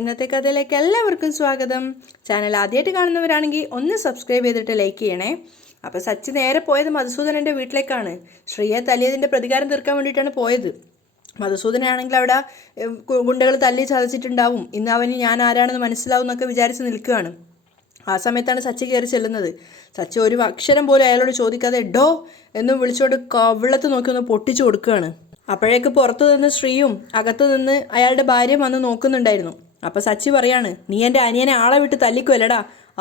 ഇന്നത്തെ കഥയിലേക്ക് എല്ലാവർക്കും സ്വാഗതം. ചാനൽ ആദ്യമായിട്ട് കാണുന്നവരാണെങ്കിൽ ഒന്ന് സബ്സ്ക്രൈബ് ചെയ്തിട്ട് ലൈക്ക് ചെയ്യണേ. അപ്പോൾ സച്ചി നേരെ പോയത് മധുസൂദനൻ്റെ വീട്ടിലേക്കാണ്. ശ്രീയെ തല്ലിയതിൻ്റെ പ്രതികാരം തീർക്കാൻ വേണ്ടിയിട്ടാണ് പോയത്. മധുസൂദനാണെങ്കിൽ അവിടെ ഗുണ്ടകൾ തല്ലി ചതച്ചിട്ടുണ്ടാവും. ഇന്ന് അവന് ഞാൻ ആരാണെന്ന് മനസ്സിലാവും എന്നൊക്കെ വിചാരിച്ച് നിൽക്കുകയാണ്. ആ സമയത്താണ് സച്ചി കയറി ചെല്ലുന്നത്. സച്ചി ഒരു അക്ഷരം പോലും അയാളോട് ചോദിക്കാതെ ഡോ എന്നും വിളിച്ചുകൊണ്ട് കവിളത്ത് നോക്കി ഒന്ന് പൊട്ടിച്ചു കൊടുക്കുകയാണ്. അപ്പോഴേക്ക് പുറത്തു നിന്ന് ശ്രീയും അകത്തു നിന്ന് അയാളുടെ ഭാര്യ വന്ന് നോക്കുന്നുണ്ടായിരുന്നു. അപ്പോൾ സച്ചി പറയാണ്, നീ എൻ്റെ അനിയനെ ആളെ വിട്ട് തല്ലിക്കുമല്ലടാ,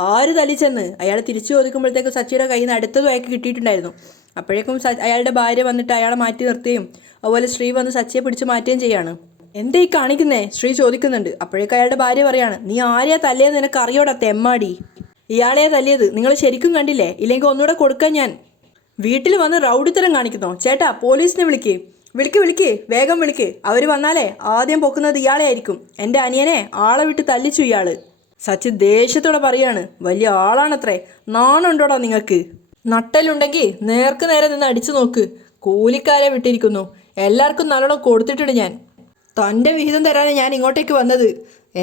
ആര് തല്ലിച്ചെന്ന് അയാൾ തിരിച്ചു ചോദിക്കുമ്പോഴത്തേക്ക് സച്ചിയുടെ കയ്യിൽ നിന്ന് അടുത്തതും അയാൾക്ക് കിട്ടിയിട്ടുണ്ടായിരുന്നു. അപ്പോഴേക്കും അയാളുടെ ഭാര്യ വന്നിട്ട് അയാളെ മാറ്റി നിർത്തുകയും അതുപോലെ ശ്രീ വന്ന് സച്ചിയെ പിടിച്ച് മാറ്റുകയും ചെയ്യാണ്. എന്താ ഈ കാണിക്കുന്നേ ശ്രീ ചോദിക്കുന്നുണ്ട്. അപ്പോഴേക്കും അയാളുടെ ഭാര്യ പറയാണ്, നീ ആരെയാ തല്ലിയത് നിനക്ക് അറിയോടാ തെമ്മാടി, ഇയാളെയാ തല്ലിയത്, നിങ്ങൾ ശരിക്കും കണ്ടില്ലേ, ഇല്ലെങ്കിൽ ഒന്നുകൂടെ കൊടുക്കാൻ ഞാൻ. വീട്ടിൽ വന്ന് റൗഡിത്തരം കാണിക്കുന്നോ? ചേട്ടാ പോലീസിനെ വിളിക്ക് വേഗം വിളിക്ക്. അവർ വന്നാലേ ആദ്യം പൊക്കുന്നത് ഇയാളെ ആയിരിക്കും. എൻ്റെ അനിയനെ ആളെ വിട്ട് തല്ലിച്ചു ഇയാള്. സച്ചി ദേഷ്യത്തോടെ പറയാണ്, വലിയ ആളാണത്രേ, നാണുണ്ടോടാ നിങ്ങൾക്ക്? നട്ടലുണ്ടെങ്കിൽ നേർക്ക് നേരെ നിന്ന് അടിച്ചു നോക്ക്. കൂലിക്കാരെ വിട്ടിരിക്കുന്നു, എല്ലാവർക്കും നല്ലോണം കൊടുത്തിട്ടുണ്ട് ഞാൻ. തൻ്റെ വിഹിതം തരാനാണ് ഞാൻ ഇങ്ങോട്ടേക്ക് വന്നത്.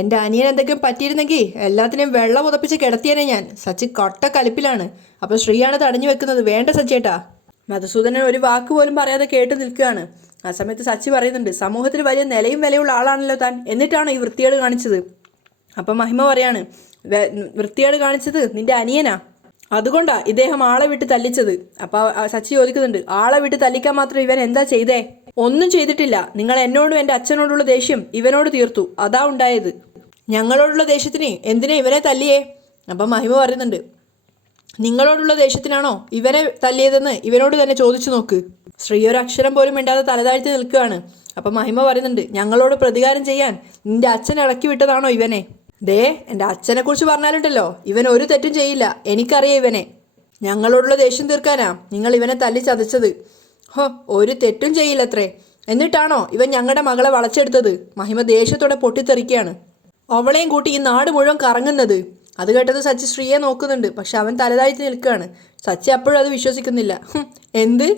എൻ്റെ അനിയൻ എന്തെങ്കിലും പറ്റിയിരുന്നെങ്കിൽ എല്ലാത്തിനെയും വെള്ളം ഉതപ്പിച്ച് കിടത്തിയേനെ ഞാൻ. സച്ചി കട്ട കലിപ്പിലാണ്. അപ്പോൾ ശ്രീയാണ് തടഞ്ഞു വെക്കുന്നത്. വേണ്ട സച്ചേട്ടാ. മധുസൂദനൻ ഒരു വാക്ക് പോലും പറയാതെ കേട്ട് നിൽക്കുകയാണ്. ആ സമയത്ത് സച്ചി പറയുന്നുണ്ട്, സമൂഹത്തിൽ വലിയ നിലയും വിലയുള്ള ആളാണല്ലോ താൻ, എന്നിട്ടാണ് ഈ വൃത്തികേട് കാണിച്ചത്. അപ്പം മഹിമ പറയാണ്, വൃത്തികേട് കാണിച്ചത് നിന്റെ അനിയനാ, അതുകൊണ്ടാ ഇദ്ദേഹം ആളെ വിട്ട് തല്ലിച്ചത്. അപ്പോൾ സച്ചി ചോദിക്കുന്നുണ്ട്, ആളെ വിട്ട് തല്ലിക്കാൻ മാത്രം ഇവൻ എന്താ ചെയ്തേ? ഒന്നും ചെയ്തിട്ടില്ല. നിങ്ങൾ എന്നോടും എൻ്റെ അച്ഛനോടുള്ള ദേഷ്യം ഇവനോട് തീർത്തു, അതാ ഉണ്ടായത്. ഞങ്ങളോടുള്ള ദേഷ്യത്തിന് എന്തിനാ ഇവനെ തല്ലിയേ? അപ്പം മഹിമ പറയുന്നുണ്ട്, നിങ്ങളോടുള്ള ദേഷ്യത്തിനാണോ ഇവനെ തല്ലിയതെന്ന് ഇവനോട് തന്നെ ചോദിച്ചു നോക്ക്. ശ്രീ ഒരു അക്ഷരം പോലും മിണ്ടാതെ തലതാഴ്ത്തി നിൽക്കുകയാണ്. അപ്പം മഹിമ പറയുന്നുണ്ട്, ഞങ്ങളോട് പ്രതികാരം ചെയ്യാൻ നിന്റെ അച്ഛൻ ഇളക്കി വിട്ടതാണോ ഇവനെ? ദേ, എൻ്റെ അച്ഛനെ കുറിച്ച് പറഞ്ഞാലുണ്ടല്ലോ, ഇവൻ ഒരു തെറ്റും ചെയ്യില്ല, എനിക്കറിയാം ഇവനെ. ഞങ്ങളോടുള്ള ദേഷ്യം തീർക്കാനാ നിങ്ങൾ ഇവനെ തല്ലി ചതച്ചത്. ഹോ, ഒരു തെറ്റും ചെയ്യില്ലത്രേ, എന്നിട്ടാണോ ഇവൻ ഞങ്ങളുടെ മകളെ വളച്ചെടുത്തത്? മഹിമ ദേഷ്യത്തോടെ പൊട്ടിത്തെറിക്കുകയാണ്. അവളെയും കൂട്ടി ഈ നാട് മുഴുവൻ കറങ്ങുന്നത്. അത് കേട്ടത് സച്ചി ശ്രീയെ നോക്കുന്നുണ്ട്. പക്ഷെ അവൻ തലതാഴ്ത്തി നിൽക്കുകയാണ്. സച്ചി അപ്പോഴും അത് വിശ്വസിക്കുന്നില്ല. എന്ത്,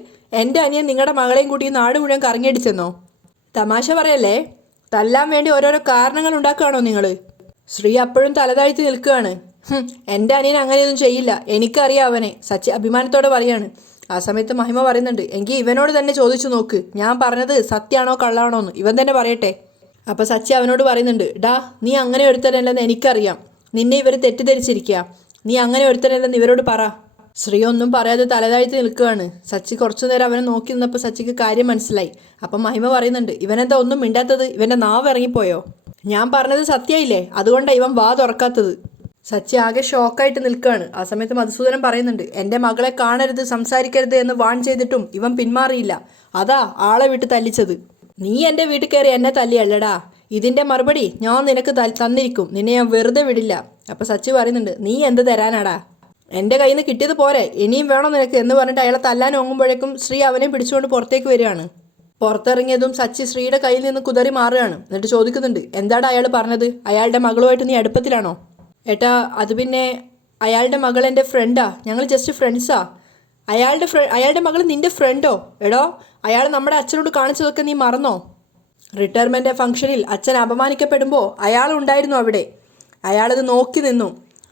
എൻ്റെ അനിയൻ നിങ്ങളുടെ മകളെയും കൂട്ടി നാട് മുഴുവൻ കറങ്ങിയടിച്ചെന്നോ? തമാശ പറയല്ലേ, തല്ലാൻ വേണ്ടി ഓരോരോ കാരണങ്ങൾ ഉണ്ടാക്കുകയാണോ നിങ്ങൾ? ശ്രീ അപ്പോഴും തലതാഴ്ത്തി നിൽക്കുകയാണ്. എൻ്റെ അനിയൻ അങ്ങനെയൊന്നും ചെയ്യില്ല, എനിക്കറിയാം അവനെ, സച്ചി അഭിമാനത്തോടെ പറയാണ്. ആ സമയത്ത് മഹിമ പറയുന്നുണ്ട്, എങ്കിൽ ഇവനോട് തന്നെ ചോദിച്ചു നോക്ക്, ഞാൻ പറഞ്ഞത് സത്യമാണോ കള്ളാണോ എന്ന് ഇവൻ തന്നെ പറയട്ടെ. അപ്പോൾ സച്ചി അവനോട് പറയുന്നുണ്ട്, ഡാ, നീ അങ്ങനെ ഒരുത്തനല്ലെന്ന് എനിക്കറിയാം, നിന്നെ ഇവർ തെറ്റിദ്ധരിച്ചിരിക്കുക, നീ അങ്ങനെ ഒരുത്തനല്ലെന്ന് ഇവരോട് പറ. ശ്രീ ഒന്നും പറയാതെ തലതാഴ്ത്തി നിൽക്കുകയാണ്. സച്ചി കുറച്ചു നേരം അവനെ നോക്കി നിന്നപ്പോൾ സച്ചിക്ക് കാര്യം മനസ്സിലായി. അപ്പം മഹിമ പറയുന്നുണ്ട്, ഇവനെന്താ ഒന്നും മിണ്ടാത്തത്? ഇവൻ്റെ നാവ് ഇറങ്ങിപ്പോയോ? ഞാൻ പറഞ്ഞത് സത്യമായില്ലേ, അതുകൊണ്ടാണ് ഇവൻ വാ തുറക്കാത്തത്. സച്ചി ആകെ ഷോക്കായിട്ട് നിൽക്കുകയാണ്. ആ സമയത്ത് മധുസൂദനൻ പറയുന്നുണ്ട്, എൻ്റെ മകളെ കാണരുത് സംസാരിക്കരുത് എന്ന് വാൺ ചെയ്തിട്ടും ഇവൻ പിന്മാറിയില്ല, അതാ ആളെ വിട്ട് തല്ലിച്ചത്. നീ എൻ്റെ വീട്ടിൽ കയറി എന്നെ തല്ലിയല്ലടാ, ഇതിൻ്റെ മറുപടി ഞാൻ നിനക്ക് തന്നിരിക്കും, നിന്നെ ഞാൻ വെറുതെ വിടില്ല. അപ്പോൾ സച്ചി പറയുന്നുണ്ട്, നീ എന്ത് തരാനാടാ? എൻ്റെ കയ്യിൽ നിന്ന് കിട്ടിയത് പോരെ, ഇനിയും വേണം നിനക്ക് എന്ന് പറഞ്ഞിട്ട് അയാളെ തല്ലാൻ ഓങ്ങുമ്പോഴേക്കും ശ്രീ അവനെ പിടിച്ചുകൊണ്ട് പുറത്തേക്ക് വരികയാണ്. പുറത്തിറങ്ങിയതും സച്ചി ശ്രീയുടെ കയ്യിൽ നിന്ന് കുതറി മാറുകയാണ്. എന്നിട്ട് ചോദിക്കുന്നുണ്ട്, എന്താടാ അയാൾ പറഞ്ഞത്? അയാളുടെ മകളുമായിട്ട് നീ അടുപ്പത്തിലാണോ? ഏട്ടാ, അത് പിന്നെ അയാളുടെ മകൾ എൻ്റെ ഫ്രണ്ടാ, ഞങ്ങൾ ജസ്റ്റ് ഫ്രണ്ട്സാ. അയാളുടെ മകൾ നിൻ്റെ ഫ്രണ്ടോ? എടോ, അയാൾ നമ്മുടെ അച്ഛനോട് കാണിച്ചതൊക്കെ നീ മറന്നോ? റിട്ടയർമെൻ്റ് ഫംഗ്ഷനിൽ അച്ഛൻ അപമാനിക്കപ്പെടുമ്പോൾ അയാളുണ്ടായിരുന്നു അവിടെ. അയാളത് നോക്കി നിന്നു.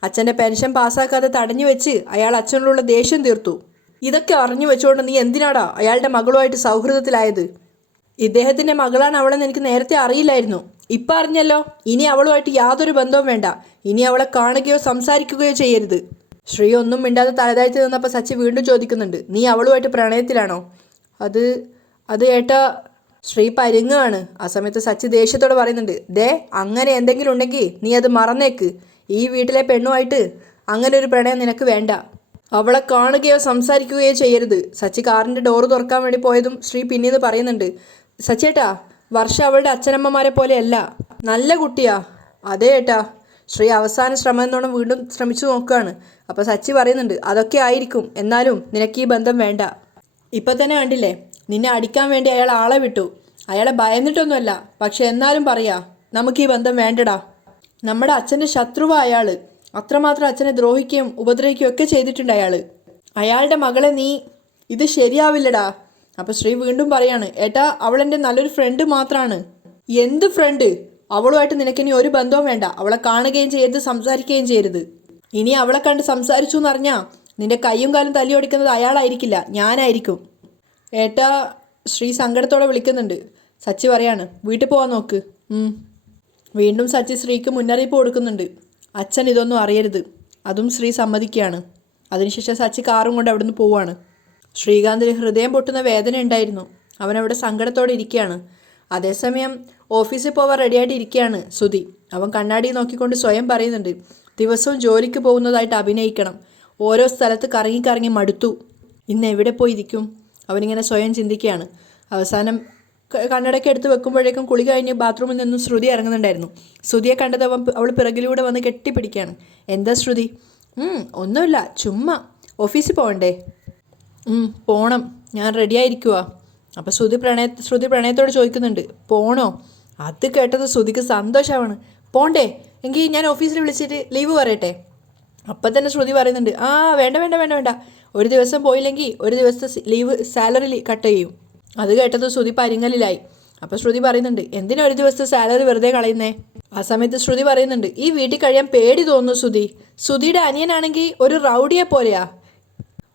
അച്ഛൻ്റെ പെൻഷൻ പാസ്സാക്കാതെ തടഞ്ഞു വെച്ച് അയാൾ അച്ഛനോടുള്ള ദേഷ്യം തീർത്തു. ഇതൊക്കെ അറിഞ്ഞു വെച്ചുകൊണ്ട് നീ എന്തിനാടാ അയാളുടെ മകളുമായിട്ട് സൗഹൃദത്തിലായത്? ഇദ്ദേഹത്തിൻ്റെ മകളാണ് അവളെന്ന് എനിക്ക് നേരത്തെ അറിയില്ലായിരുന്നു, ഇപ്പം അറിഞ്ഞല്ലോ. ഇനി അവളുമായിട്ട് യാതൊരു ബന്ധവും വേണ്ട, ഇനി അവളെ കാണുകയോ സംസാരിക്കുകയോ ചെയ്യരുത്. ശ്രീ ഒന്നും മിണ്ടാതെ തലതാഴ്ത്തി നിന്നപ്പോൾ സച്ചി വീണ്ടും ചോദിക്കുന്നുണ്ട്, നീ അവളുമായിട്ട് പ്രണയത്തിലാണോ? അത് ഏട്ടാ. ശ്രീ പരുങ്ങാണ്. ആ സമയത്ത് സച്ചി ദേഷ്യത്തോടെ പറയുന്നുണ്ട്, ദേ, അങ്ങനെ എന്തെങ്കിലും ഉണ്ടെങ്കിൽ നീ അത് മറന്നേക്ക്. ഈ വീട്ടിലെ പെണ്ണുമായിട്ട് അങ്ങനെ ഒരു പ്രണയം നിനക്ക് വേണ്ട. അവളെ കാണുകയോ സംസാരിക്കുകയോ ചെയ്യരുത്. സച്ചി കാറിൻ്റെ ഡോറ് തുറക്കാൻ വേണ്ടി പോയതും ശ്രീ പിന്നീട് പറയുന്നുണ്ട്, സച്ചേട്ടാ, വർഷ അവളുടെ അച്ഛനമ്മമാരെ പോലെയല്ല, നല്ല കുട്ടിയാ. അതേ ഏട്ടാ. ശ്രീ അവസാന ശ്രമം എന്നോണം വീണ്ടും ശ്രമിച്ചു നോക്കുകയാണ്. അപ്പോൾ സച്ചി പറയുന്നുണ്ട്, അതൊക്കെ ആയിരിക്കും, എന്നാലും നിനക്ക് ഈ ബന്ധം വേണ്ട. ഇപ്പം തന്നെ കണ്ടില്ലേ, നിന്നെ അടിക്കാൻ വേണ്ടി അയാൾ ആളെ വിട്ടു. അയാളെ ഭയന്നിട്ടൊന്നുമല്ല, പക്ഷെ എന്നാലും പറയാ, നമുക്ക് ഈ ബന്ധം വേണ്ടടാ. നമ്മുടെ അച്ഛൻ്റെ ശത്രുവാ അയാൾ, അത്രമാത്രം അച്ഛനെ ദ്രോഹിക്കുകയും ഉപദ്രവിക്കുകയും ഒക്കെ ചെയ്തിട്ടുണ്ട് അയാൾ. അയാളുടെ മകളെ നീ, ഇത് ശരിയാവില്ലടാ. അപ്പോൾ ശ്രീ വീണ്ടും പറയാണ്, ഏട്ടാ, അവളെൻ്റെ നല്ലൊരു ഫ്രണ്ട് മാത്രമാണ്. എന്ത് ഫ്രണ്ട്? അവളുമായിട്ട് നിനക്കിനി ഒരു ബന്ധവും വേണ്ട. അവളെ കാണുകയും ചെയ്യരുത്, സംസാരിക്കുകയും ചെയ്യരുത്. ഇനി അവളെ കണ്ട് സംസാരിച്ചു എന്നറിഞ്ഞാൽ നിന്റെ കയ്യും കാലും തല്ലി ഓടിക്കുന്നത് അയാളായിരിക്കില്ല, ഞാനായിരിക്കും. ഏട്ടാ, ശ്രീ സങ്കടത്തോടെ വിളിക്കുന്നുണ്ട്. സച്ചി പറയാണ്, വീട്ടിൽ പോകാൻ നോക്ക്. വീണ്ടും സച്ചി ശ്രീക്ക് മുന്നറിയിപ്പ് കൊടുക്കുന്നുണ്ട്. അച്ഛൻ ഇതൊന്നും അറിയരുത്. അതും ശ്രീ സമ്മതിക്കുകയാണ്. അതിനുശേഷം സച്ചി കാറും കൊണ്ട് അവിടുന്ന് പോവാണ്. ശ്രീകാന്തിന് ഹൃദയം പൊട്ടുന്ന വേദന ഉണ്ടായിരുന്നു. അവനവിടെ സങ്കടത്തോടെ ഇരിക്കുകയാണ്. അതേസമയം ഓഫീസിൽ പോവാൻ റെഡിയായിട്ട് ഇരിക്കുകയാണ് സുധി. അവൻ കണ്ണാടി നോക്കിക്കൊണ്ട് സ്വയം പറയുന്നുണ്ട്, ദിവസവും ജോലിക്ക് പോകുന്നതായിട്ട് അഭിനയിക്കണം. ഓരോ സ്ഥലത്ത് കറങ്ങി കറങ്ങി മടുത്തു. ഇന്ന് എവിടെ പോയി ഇരിക്കും? അവനിങ്ങനെ സ്വയം ചിന്തിക്കുകയാണ്. അവസാനം കണ്ണടയ്ക്ക് എടുത്ത് വെക്കുമ്പോഴേക്കും കുളി കഴിഞ്ഞ് ബാത്റൂമിൽ നിന്നും ശ്രുതി ഇറങ്ങുന്നുണ്ടായിരുന്നു. ശ്രുതിയെ കണ്ടത് അവൾ പിറകിലൂടെ വന്ന് കെട്ടിപ്പിടിക്കുകയാണ്. എന്താ ശ്രുതി? ഒന്നുമില്ല, ചുമ്മാ. ഓഫീസിൽ പോകണ്ടേ? പോണം, ഞാൻ റെഡിയായിരിക്കുക. അപ്പോൾ ശ്രുതി പ്രണയത്തോട് ചോദിക്കുന്നുണ്ട്, പോണോ? അത് കേട്ടത് ശ്രുതിക്ക് സന്തോഷമാണ്. പോണ്ടേ? എങ്കിൽ ഞാൻ ഓഫീസിൽ വിളിച്ചിട്ട് ലീവ് പറയട്ടെ? അപ്പം തന്നെ ശ്രുതി പറയുന്നുണ്ട്, വേണ്ട വേണ്ട വേണ്ട വേണ്ട, ഒരു ദിവസം പോയില്ലെങ്കിൽ ഒരു ദിവസത്തെ ലീവ് സാലറി കട്ട് ചെയ്യും. അത് കേട്ടത് ശ്രുതി പരിങ്ങലിലായി. അപ്പോൾ ശ്രുതി പറയുന്നുണ്ട്, എന്തിനാ ഒരു ദിവസത്തെ സാലറി വെറുതെ കളയുന്നേ? ആ സമയത്ത് ശ്രുതി പറയുന്നുണ്ട്, ഈ വീട്ടിൽ കഴിയാൻ പേടി തോന്നുന്നു സുധി. സുധിയുടെ അനിയനാണെങ്കിൽ ഒരു റൗഡിയെ പോലെയാ,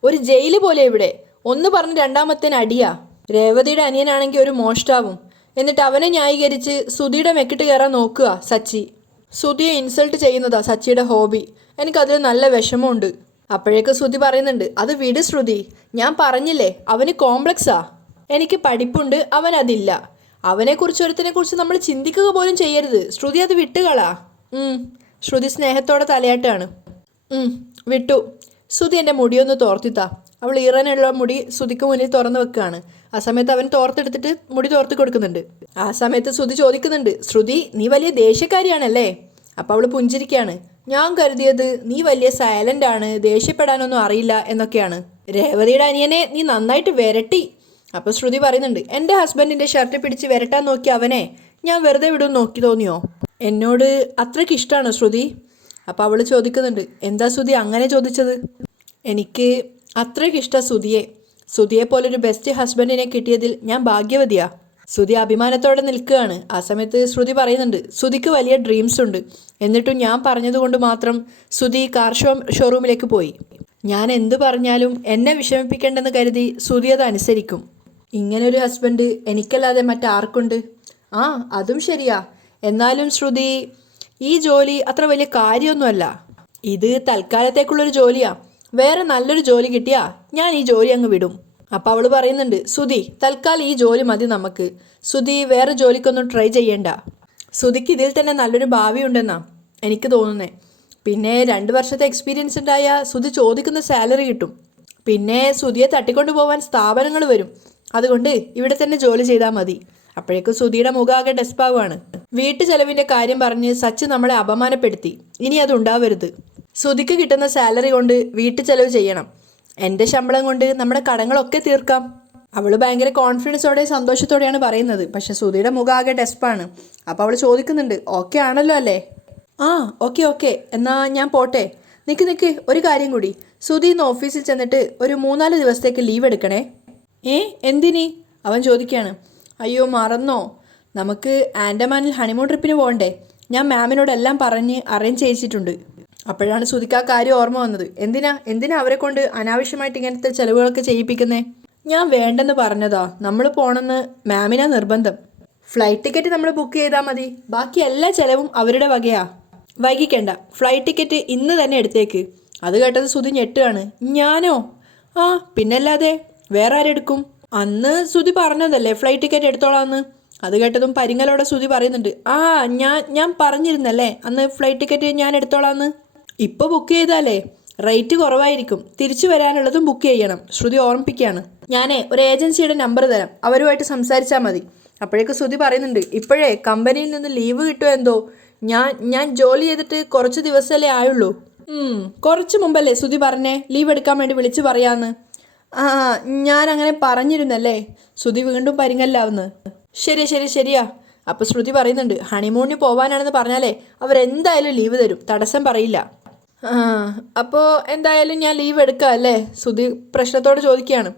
ഒരു ജയില് പോലെ ഇവിടെ. ഒന്ന് പറഞ്ഞ് രണ്ടാമത്തേന് അടിയാ. രേവതിയുടെ അനിയനാണെങ്കിൽ ഒരു മോഷ്ടാവും. എന്നിട്ട് അവനെ ന്യായീകരിച്ച് സുധിയുടെ മെക്കിട്ട് കയറാൻ നോക്കുക സച്ചി. സുധിയെ ഇൻസൾട്ട് ചെയ്യുന്നതാ സച്ചിയുടെ ഹോബി. എനിക്കതിൽ നല്ല വിഷമമുണ്ട്. അപ്പോഴേക്ക് ശ്രുതി പറയുന്നുണ്ട്, അത് വിട് ശ്രുതി, ഞാൻ പറഞ്ഞില്ലേ അവന് കോംപ്ലക്സാ. എനിക്ക് പഠിപ്പുണ്ട്, അവനതില്ല. അവനെക്കുറിച്ച് ഒരുത്തിനെക്കുറിച്ച് നമ്മൾ ചിന്തിക്കുക പോലും ചെയ്യരുത്. ശ്രുതി അത് വിട്ടുകളാ. ശ്രുതി സ്നേഹത്തോടെ തലയാട്ടാണ്. വിട്ടു. ശ്രുതി എൻ്റെ മുടിയൊന്ന് തോർത്തിത്താ. അവൾ ഈറനുള്ള മുടി ശ്രുതിക്ക് മുന്നിൽ തുറന്നു വെക്കുകയാണ്. ആ സമയത്ത് അവൻ തോർത്തെടുത്തിട്ട് മുടി തോർത്തി കൊടുക്കുന്നുണ്ട്. ആ സമയത്ത് ശ്രുതി ചോദിക്കുന്നുണ്ട്, ശ്രുതി നീ വലിയ ദേഷ്യക്കാരിയാണല്ലേ? അപ്പോൾ അവൾ പുഞ്ചിരിക്കുകയാണ്. ഞാൻ കരുതിയത് നീ വലിയ സൈലൻ്റ് ആണ്, ദേഷ്യപ്പെടാനൊന്നും അറിയില്ല എന്നൊക്കെയാണ്. രേവതിയുടെ അനിയനെ നീ നന്നായിട്ട് വിരട്ടി. അപ്പോൾ ശ്രുതി പറയുന്നുണ്ട്, എൻ്റെ ഹസ്ബൻഡിൻ്റെ ഷർട്ട് പിടിച്ച് വിരട്ടാൻ നോക്കി അവനെ ഞാൻ വെറുതെ വിടും നോക്കി തോന്നിയോ? എന്നോട് അത്രയ്ക്ക് ഇഷ്ടമാണോ ശ്രുതി? അപ്പോൾ അവൾ ചോദിക്കുന്നുണ്ട്, എന്താ ശ്രുതി അങ്ങനെ ചോദിച്ചത്? എനിക്ക് അത്രയ്ക്ക് ഇഷ്ടം സുധിയെ പോലൊരു ബെസ്റ്റ് ഹസ്ബൻഡിനെ കിട്ടിയതിൽ ഞാൻ ഭാഗ്യവതിയാ. ശ്രുതി അഭിമാനത്തോടെ നിൽക്കുകയാണ്. ആ സമയത്ത് ശ്രുതി പറയുന്നുണ്ട്, ശ്രുതിക്ക് വലിയ ഡ്രീംസ് ഉണ്ട്. എന്നിട്ടും ഞാൻ പറഞ്ഞതുകൊണ്ട് മാത്രം ശ്രുതി കാർ ഷോറൂമിലേക്ക് പോയി. ഞാൻ എന്ത് പറഞ്ഞാലും എന്നെ വിഷമിപ്പിക്കേണ്ടെന്ന് കരുതി ശ്രുതി അത് അനുസരിക്കും. ഇങ്ങനൊരു ഹസ്ബൻഡ് എനിക്കല്ലാതെ മറ്റാർക്കുണ്ട്? അതും ശരിയാ. എന്നാലും ശ്രുതി, ഈ ജോലി അത്ര വലിയ കാര്യമൊന്നുമല്ല. ഇത് തൽക്കാലത്തേക്കുള്ളൊരു ജോലിയാ. വേറെ നല്ലൊരു ജോലി കിട്ടിയാ ഞാൻ ഈ ജോലി അങ്ങ് വിടും. അപ്പോൾ അവൾ പറയുന്നുണ്ട്, സുധി തൽക്കാലം ഈ ജോലി മതി നമുക്ക്. സുധി വേറെ ജോലിക്കൊന്നും ട്രൈ ചെയ്യണ്ട. സുധിക്ക് ഇതിൽ തന്നെ നല്ലൊരു ഭാവി ഉണ്ടെന്നാ എനിക്ക് തോന്നുന്നേ. പിന്നെ 2 വർഷത്തെ എക്സ്പീരിയൻസ് ഉണ്ടായ സുധി ചോദിക്കുന്ന സാലറി കിട്ടും. പിന്നെ സുധിയെ തട്ടിക്കൊണ്ടു പോകാൻ സ്ഥാപനങ്ങൾ വരും. അതുകൊണ്ട് ഇവിടെ തന്നെ ജോലി ചെയ്താൽ മതി. അപ്പോഴേക്കും സുധിയുടെ മുഖാകെ ഡെസ്പാവാണ്. വീട്ടു ചെലവിൻ്റെ കാര്യം പറഞ്ഞ് സച്ചി നമ്മളെ അപമാനപ്പെടുത്തി. ഇനി അതുണ്ടാവരുത്. സുധിക്ക് കിട്ടുന്ന സാലറി കൊണ്ട് വീട്ടു ചെലവ് ചെയ്യണം. എൻ്റെ ശമ്പളം കൊണ്ട് നമ്മുടെ കടങ്ങളൊക്കെ തീർക്കാം. അവൾ ഭയങ്കര കോൺഫിഡൻസോടെ സന്തോഷത്തോടെയാണ് പറയുന്നത്. പക്ഷെ സുധിയുടെ മുഖാകെ ഡെസ്പാണ്. അപ്പോൾ അവൾ ചോദിക്കുന്നുണ്ട്, ഓക്കെ ആണല്ലോ അല്ലേ? ഓക്കെ എന്നാ ഞാൻ പോട്ടെ. നിക്ക് ഒരു കാര്യം കൂടി. സുധി ഇന്ന് ഓഫീസിൽ ചെന്നിട്ട് ഒരു 3-4 ദിവസത്തേക്ക് ലീവ് എടുക്കണേ. എന്തിനി? അവൻ ചോദിക്കുകയാണ്. അയ്യോ മറന്നോ, നമുക്ക് ആൻഡമാനിൽ ഹണിമൂൺ ട്രിപ്പിന് പോകണ്ടേ? ഞാൻ മാമിനോടെല്ലാം പറഞ്ഞ് അറേഞ്ച് ചെയ്യിച്ചിട്ടുണ്ട്. അപ്പോഴാണ് സുധിക്ക് ആ കാര്യം ഓർമ്മ വന്നത്. എന്തിനാ അവരെ കൊണ്ട് അനാവശ്യമായിട്ട് ഇങ്ങനത്തെ ചിലവുകളൊക്കെ ചെയ്യിപ്പിക്കുന്നേ? ഞാൻ വേണ്ടെന്ന് പറഞ്ഞതാ. നമ്മൾ പോകണമെന്ന് മാമിനാ നിർബന്ധം. ഫ്ലൈറ്റ് ടിക്കറ്റ് നമ്മൾ ബുക്ക് ചെയ്താൽ മതി. ബാക്കി എല്ലാ ചിലവും അവരുടെ വകയാ. വൈകിക്കണ്ട, ഫ്ലൈറ്റ് ടിക്കറ്റ് ഇന്ന് തന്നെ എടുത്തേക്ക്. അത് കേട്ടത് സുധി ഞെട്ടുകയാണ്. ഞാനോ? പിന്നല്ലാതെ വേറെ ആരെടുക്കും? അന്ന് സുധി പറഞ്ഞതല്ലേ ഫ്ലൈറ്റ് ടിക്കറ്റ് എടുത്തോളാന്ന്. അത് കേട്ടതും പരിങ്ങലോടെ സുധി പറയുന്നുണ്ട്, ഞാൻ പറഞ്ഞിരുന്നല്ലേ അന്ന് ഫ്ലൈറ്റ് ടിക്കറ്റ് ഞാൻ എടുത്തോളാന്ന്. ഇപ്പോൾ ബുക്ക് ചെയ്താലേ റേറ്റ് കുറവായിരിക്കും. തിരിച്ചു വരാനുള്ളതും ബുക്ക് ചെയ്യണം. ശ്രുതി ഓർമ്മിപ്പിക്കുകയാണ്. ഞാനേ ഒരു ഏജൻസിയുടെ നമ്പർ തരാം, അവരുമായിട്ട് സംസാരിച്ചാൽ മതി. അപ്പോഴേക്ക് ശ്രുതി പറയുന്നുണ്ട്, ഇപ്പോഴേ കമ്പനിയിൽ നിന്ന് ലീവ് കിട്ടുമോ എന്തോ. ഞാൻ ജോലി ചെയ്തിട്ട് കുറച്ച് ദിവസമല്ലേ ആയുള്ളൂ. കുറച്ച് മുമ്പല്ലേ ശ്രുതി പറഞ്ഞേ ലീവ് എടുക്കാൻ വേണ്ടി വിളിച്ചു പറയാന്ന്. ഞാൻ അങ്ങനെ പറഞ്ഞിരുന്നല്ലേ. ശ്രുതി വീണ്ടും പരിങ്ങല്ലാവുന്നു. ശരിയാ. അപ്പോൾ ശ്രുതി പറയുന്നുണ്ട്, ഹണിമൂണിന് പോകാനാണെന്ന് പറഞ്ഞാലേ അവരെന്തായാലും ലീവ് തരും, തടസ്സം പറയില്ല. അപ്പോൾ എന്തായാലും ഞാൻ ലീവ് എടുക്കാം അല്ലേ? ശ്രുതി പ്രശ്നത്തോട് ചോദിക്കുകയാണ്.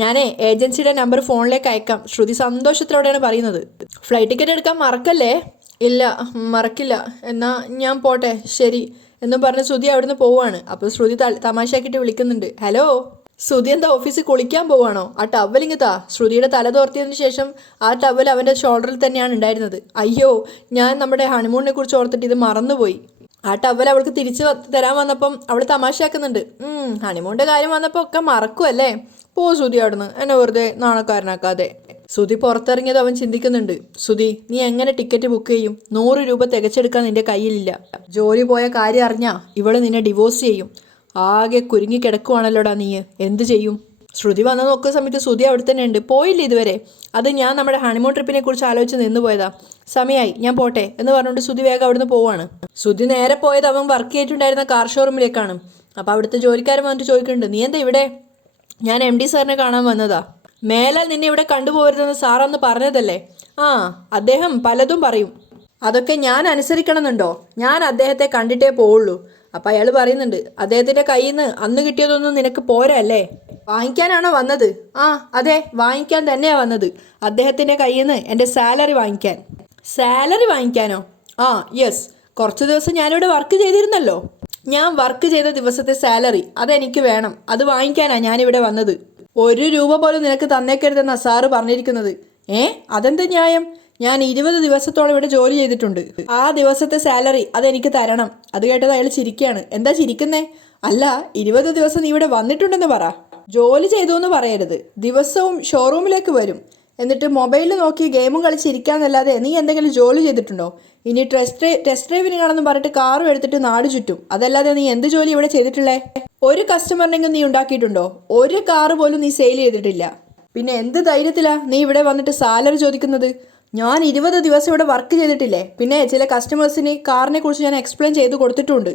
ഞാനേ ഏജൻസിയുടെ നമ്പർ ഫോണിലേക്ക് അയക്കാം. ശ്രുതി സന്തോഷത്തോടെയാണ് പറയുന്നത്. ഫ്ലൈറ്റ് ടിക്കറ്റ് എടുക്കാൻ മറക്കല്ലേ. ഇല്ല, മറക്കില്ല. എന്നാ ഞാൻ പോട്ടെ, ശരി എന്നും പറഞ്ഞ് ശ്രുതി അവിടുന്ന് പോവാണ്. അപ്പോൾ ശ്രുതി തമാശയാക്കിയിട്ട് വിളിക്കുന്നുണ്ട്, ഹലോ. ശ്രുതി എന്താ ഓഫീസിൽ കുളിക്കാൻ പോവാണോ? ആ ടവലിങ് താ. ശ്രുതിയുടെ തല തോർത്തിയതിന് ശേഷം ആ ടവൽ അവൻ്റെ ഷോൾഡറിൽ തന്നെയാണ് ഉണ്ടായിരുന്നത്. അയ്യോ, ഞാൻ നമ്മുടെ ഹണിമൂണിനെ കുറിച്ച് ഓർത്തിട്ട് ഇത് മറന്നുപോയി. ആ ടവൽ അവൾക്ക് തിരിച്ച് തരാൻ വന്നപ്പം അവൾ തമാശയാക്കുന്നുണ്ട്. ഹണിമൂണിൻ്റെ കാര്യം വന്നപ്പോൾ ഒക്കെ മറക്കുമല്ലേ. പോ ശ്രുതി അവിടുന്ന്, എന്നെ വെറുതെ നാണക്കാരനാക്കാതെ. ശ്രുതി പുറത്തിറങ്ങിയത് അവൻ ചിന്തിക്കുന്നുണ്ട്. ശ്രുതി, നീ എങ്ങനെ ടിക്കറ്റ് ബുക്ക് ചെയ്യും? 100 രൂപ തികച്ചെടുക്കാൻ നിന്റെ കയ്യിലില്ല. ജോലി പോയ കാര്യം അറിഞ്ഞാ ഇവള് നിന്നെ ഡിവോഴ്സ് ചെയ്യും. ആകെ കുരുങ്ങി കിടക്കുവാണല്ലോടാ നീ, എന്ത് ചെയ്യും? ശ്രുതി വന്ന് നോക്കുന്ന സമയത്ത് ശ്രുതി അവിടെ തന്നെ ഉണ്ട്. പോയില്ല ഇതുവരെ. അത് ഞാൻ നമ്മുടെ ഹണിമൂൺ ട്രിപ്പിനെ കുറിച്ച് ആലോചിച്ച് നിന്ന് പോയതാ. സമയമായി, ഞാൻ പോട്ടെ എന്ന് പറഞ്ഞുകൊണ്ട് ശ്രുതി വേഗം അവിടുന്ന് പോവാണ്. ശ്രുതി നേരെ പോയത് അവൻ വർക്ക് ചെയ്തിട്ടുണ്ടായിരുന്ന കാർ ഷോറൂമിലേക്കാണ്. അപ്പോൾ അവിടുത്തെ ജോലിക്കാരൻ വന്നിട്ട് ചോദിക്കുന്നുണ്ട്, നീ എന്താ ഇവിടെ? ഞാൻ MD സാറിനെ കാണാൻ വന്നതാ. മേലാൽ നിന്നെ ഇവിടെ കണ്ടുപോകരുതെന്ന് സാറന്ന് പറഞ്ഞതല്ലേ? അദ്ദേഹം പലതും പറയും. അതൊക്കെ ഞാൻ അനുസരിക്കണമെന്നുണ്ടോ? ഞാൻ അദ്ദേഹത്തെ കണ്ടിട്ടേ പോവുള്ളൂ. അപ്പം അയാൾ പറയുന്നുണ്ട്, അദ്ദേഹത്തിൻ്റെ കയ്യിൽ നിന്ന് അന്ന് കിട്ടിയതൊന്നും നിനക്ക് പോരാ അല്ലേ? വാങ്ങിക്കാനാണോ വന്നത്? അതെ, വാങ്ങിക്കാൻ തന്നെയാണ് വന്നത്. അദ്ദേഹത്തിൻ്റെ കയ്യിൽ നിന്ന് എൻ്റെ സാലറി വാങ്ങിക്കാൻ. സാലറി വാങ്ങിക്കാനോ? യെസ്. കുറച്ച് ദിവസം ഞാനിവിടെ വർക്ക് ചെയ്തിരുന്നല്ലോ. ഞാൻ വർക്ക് ചെയ്ത ദിവസത്തെ സാലറി അതെനിക്ക് വേണം. അത് വാങ്ങിക്കാനാണ് ഞാനിവിടെ വന്നത്. 1 രൂപ പോലും നിനക്ക് തന്നേക്കരുതെന്നാണ് സാറ് പറഞ്ഞിരിക്കുന്നത്. അതെന്ത് ന്യായം? ഞാൻ 20 ദിവസത്തോളം ഇവിടെ ജോലി ചെയ്തിട്ടുണ്ട്. ആ ദിവസത്തെ സാലറി അതെനിക്ക് തരണം. അത് കേട്ടത് അയാൾ ചിരിക്കുകയാണ്. എന്താ ചിരിക്കുന്നേ? അല്ല, 20 ദിവസം നീ ഇവിടെ വന്നിട്ടുണ്ടെന്ന് പറ. ജോലി ചെയ്തു എന്ന് പറയരുത്. ദിവസവും ഷോറൂമിലേക്ക് വരും, എന്നിട്ട് മൊബൈലിൽ നോക്കി ഗെയിമും കളിച്ചിരിക്കാന്നല്ലാതെ നീ എന്തെങ്കിലും ജോലി ചെയ്തിട്ടുണ്ടോ? ഇനി ടെസ്റ്റ് ഡ്രൈവിനാണെന്ന് പറഞ്ഞിട്ട് കാറും എടുത്തിട്ട് നാട് ചുറ്റും. അതല്ലാതെ നീ എന്ത് ജോലി ഇവിടെ ചെയ്തിട്ടുള്ളേ? ഒരു കസ്റ്റമറിനെങ്കിലും നീ ഉണ്ടാക്കിയിട്ടുണ്ടോ? ഒരു കാറ് പോലും നീ സെയിൽ ചെയ്തിട്ടില്ല. പിന്നെ എന്ത് ധൈര്യത്തിലാ നീ ഇവിടെ വന്നിട്ട് സാലറി ചോദിക്കുന്നത്? ഞാൻ 20 ദിവസം ഇവിടെ വർക്ക് ചെയ്തിട്ടില്ലേ? പിന്നെ ചില കസ്റ്റമേഴ്സിന് കാറിനെ കുറിച്ച് ഞാൻ എക്സ്പ്ലെയിൻ ചെയ്ത് കൊടുത്തിട്ടുണ്ട്.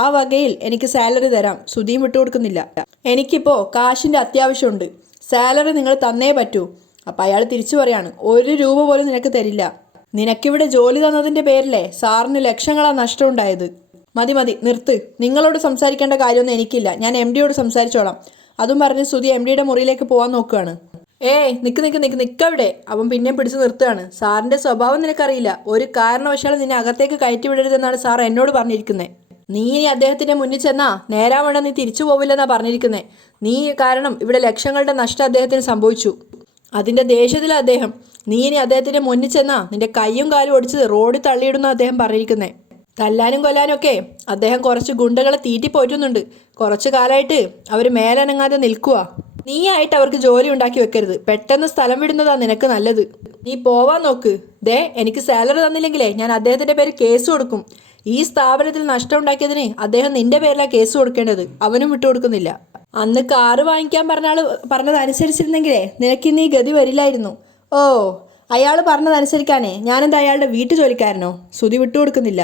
ആ വകയിൽ എനിക്ക് സാലറി തരാം. ശ്രുതിയും വിട്ടുകൊടുക്കുന്നില്ല. എനിക്കിപ്പോൾ കാശിൻ്റെ അത്യാവശ്യമുണ്ട്. സാലറി നിങ്ങൾ തന്നേ പറ്റൂ. അപ്പം അയാൾ തിരിച്ചു പറയാണ്, 1 രൂപ പോലും നിനക്ക് തരില്ല. നിനക്കിവിടെ ജോലി തന്നതിൻ്റെ പേരിലെ സാറിന് ലക്ഷങ്ങളാണ് നഷ്ടമുണ്ടായത്. മതി മതി, നിർത്ത്. നിങ്ങളോട് സംസാരിക്കേണ്ട കാര്യമൊന്നും എനിക്കില്ല. ഞാൻ MDയോട് സംസാരിച്ചോളാം. അതും പറഞ്ഞ് ശ്രുതി MDയുടെ മുറിയിലേക്ക് പോകാൻ നോക്കുകയാണ്. നിൽക്കവിടെ. അവൻ പിന്നെ പിടിച്ച് നിർത്തുകയാണ്. സാറിൻ്റെ സ്വഭാവം നിനക്കറിയില്ല. ഒരു കാരണവശാലും നിന്നെ അകത്തേക്ക് കയറ്റി വിടരുതെന്നാണ് സാർ എന്നോട് പറഞ്ഞിരിക്കുന്നത്. നീ ഇനി അദ്ദേഹത്തിൻ്റെ മുന്നിൽ ചെന്നാ നേരാവണ്ണം നീ തിരിച്ചു പോവില്ലെന്നാണ് പറഞ്ഞിരിക്കുന്നത്. നീ കാരണം ഇവിടെ ലക്ഷങ്ങളുടെ നഷ്ടം അദ്ദേഹത്തിന് സംഭവിച്ചു. അതിൻ്റെ ദേഷ്യത്തിലാണ് അദ്ദേഹം. നീ ഇനി അദ്ദേഹത്തിൻ്റെ മുന്നിൽ ചെന്നാ നിന്റെ കൈയും കാലും ഒടിച്ച് റോഡിൽ തള്ളിയിടുന്ന അദ്ദേഹം പറഞ്ഞിരിക്കുന്നത്. തല്ലാനും കൊല്ലാനും ഒക്കെ അദ്ദേഹം കുറച്ച് ഗുണ്ടകളെ തീറ്റിപ്പോറ്റുന്നുണ്ട്. കുറച്ച് കാലമായിട്ട് അവർ മേലനങ്ങാതെ നിൽക്കുക. നീ ആയിട്ട് അവർക്ക് ജോലി ഉണ്ടാക്കി വെക്കരുത്. പെട്ടെന്ന് സ്ഥലം വിടുന്നതാ നിനക്ക് നല്ലത്. നീ പോവാൻ നോക്ക്. എനിക്ക് സാലറി തന്നില്ലെങ്കിലേ ഞാൻ അദ്ദേഹത്തിൻ്റെ പേര് കേസ് കൊടുക്കും. ഈ സ്ഥാപനത്തിൽ നഷ്ടം ഉണ്ടാക്കിയതിന് അദ്ദേഹം നിന്റെ പേരിലാണ് കേസ് കൊടുക്കേണ്ടത്. അവനും വിട്ടുകൊടുക്കുന്നില്ല. അന്ന് കാറ് വാങ്ങിക്കാൻ പറഞ്ഞതനുസരിച്ചിരുന്നെങ്കിലേ നിനക്കിന്ന് ഈ ഗതി വരില്ലായിരുന്നു. അയാൾ പറഞ്ഞതനുസരിക്കാനേ ഞാനെന്താ അയാളുടെ വീട്ടു ജോലിക്കാരനോ? ശ്രുതി വിട്ടുകൊടുക്കുന്നില്ല.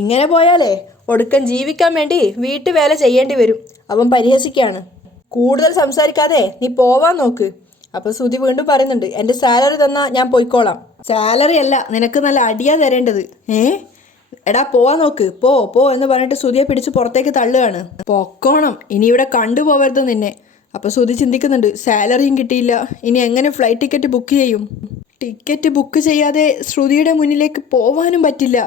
ഇങ്ങനെ പോയാലേ ഒടുക്കം ജീവിക്കാൻ വേണ്ടി വീട്ടുവേല ചെയ്യേണ്ടി വരും. അവൻ പരിഹസിക്കുകയാണ്. കൂടുതൽ സംസാരിക്കാതെ നീ പോവാൻ നോക്ക്. അപ്പോൾ ശ്രുതി വീണ്ടും പറയുന്നുണ്ട്, എൻ്റെ സാലറി തന്നാൽ ഞാൻ പോയിക്കോളാം. സാലറി അല്ല, നിനക്ക് നല്ല അടിയാ തരേണ്ടത്. എടാ പോവാൻ നോക്ക്, പോ എന്ന് പറഞ്ഞിട്ട് ശ്രുതിയെ പിടിച്ച് പുറത്തേക്ക് തള്ളുകയാണ്. പൊക്കോണം, ഇനി ഇവിടെ കണ്ടുപോകരുത് നിന്നെ. അപ്പോൾ ശ്രുതി ചിന്തിക്കുന്നുണ്ട്, സാലറിയും കിട്ടിയില്ല, ഇനി എങ്ങനെ ഫ്ലൈറ്റ് ടിക്കറ്റ് ബുക്ക് ചെയ്യും? ടിക്കറ്റ് ബുക്ക് ചെയ്യാതെ ശ്രുതിയുടെ മുന്നിലേക്ക് പോവാനും പറ്റില്ല.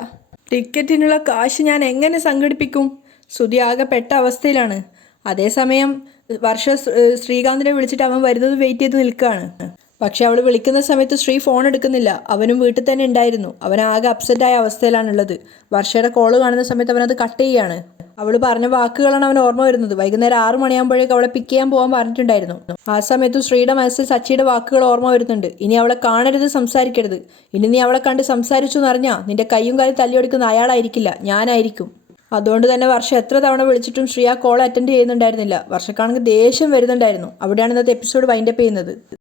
ടിക്കറ്റിനുള്ള കാശ് ഞാൻ എങ്ങനെ സംഘടിപ്പിക്കും? ശ്രുതി ആകെ പെട്ട അവസ്ഥയിലാണ്. അതേസമയം വർഷ ശ്രീകാന്തിനെ വിളിച്ചിട്ട് അവൻ വരുന്നത് വെയിറ്റ് ചെയ്ത് നിൽക്കുകയാണ്. പക്ഷെ അവൾ വിളിക്കുന്ന സമയത്ത് ശ്രീ ഫോൺ എടുക്കുന്നില്ല. അവനും വീട്ടിൽ തന്നെ ഉണ്ടായിരുന്നു. അവൻ ആകെ അപ്സെറ്റായ അവസ്ഥയിലാണുള്ളത്. വർഷയുടെ കോള് കാണുന്ന സമയത്ത് അവനത് കട്ട് ചെയ്യുകയാണ്. അവൾ പറഞ്ഞ വാക്കുകളാണ് അവൻ ഓർമ്മ വരുന്നത്. വൈകുന്നേരം 6 മണിയാകുമ്പോഴേക്കും അവളെ പിക്ക് ചെയ്യാൻ പോകാൻ പറഞ്ഞിട്ടുണ്ടായിരുന്നു. ആ സമയത്ത് ശ്രീയുടെ മനസ്സിൽ സച്ചിയുടെ വാക്കുകൾ ഓർമ്മ വരുന്നുണ്ട്. ഇനി അവളെ കാണരുത്, സംസാരിക്കരുത്. ഇനി നീ അവളെ കണ്ട് സംസാരിച്ചു എന്നറിഞ്ഞാൽ നിന്റെ കയ്യും കാലും തല്ലിയൊടിക്കുന്ന അയാളായിരിക്കില്ല, ഞാനായിരിക്കും. അതുകൊണ്ട് തന്നെ വർഷം എത്ര തവണ വിളിച്ചിട്ടും ശ്രീ ആ കോൾ അറ്റൻഡ് ചെയ്യുന്നുണ്ടായിരുന്നില്ല. വർഷക്കാണെങ്കിൽ ദേഷ്യം വരുന്നുണ്ടായിരുന്നു. അവിടെയാണ് ഇന്നത്തെ എപ്പിസോഡ് വൈൻഡപ്പ് ചെയ്യുന്നത്.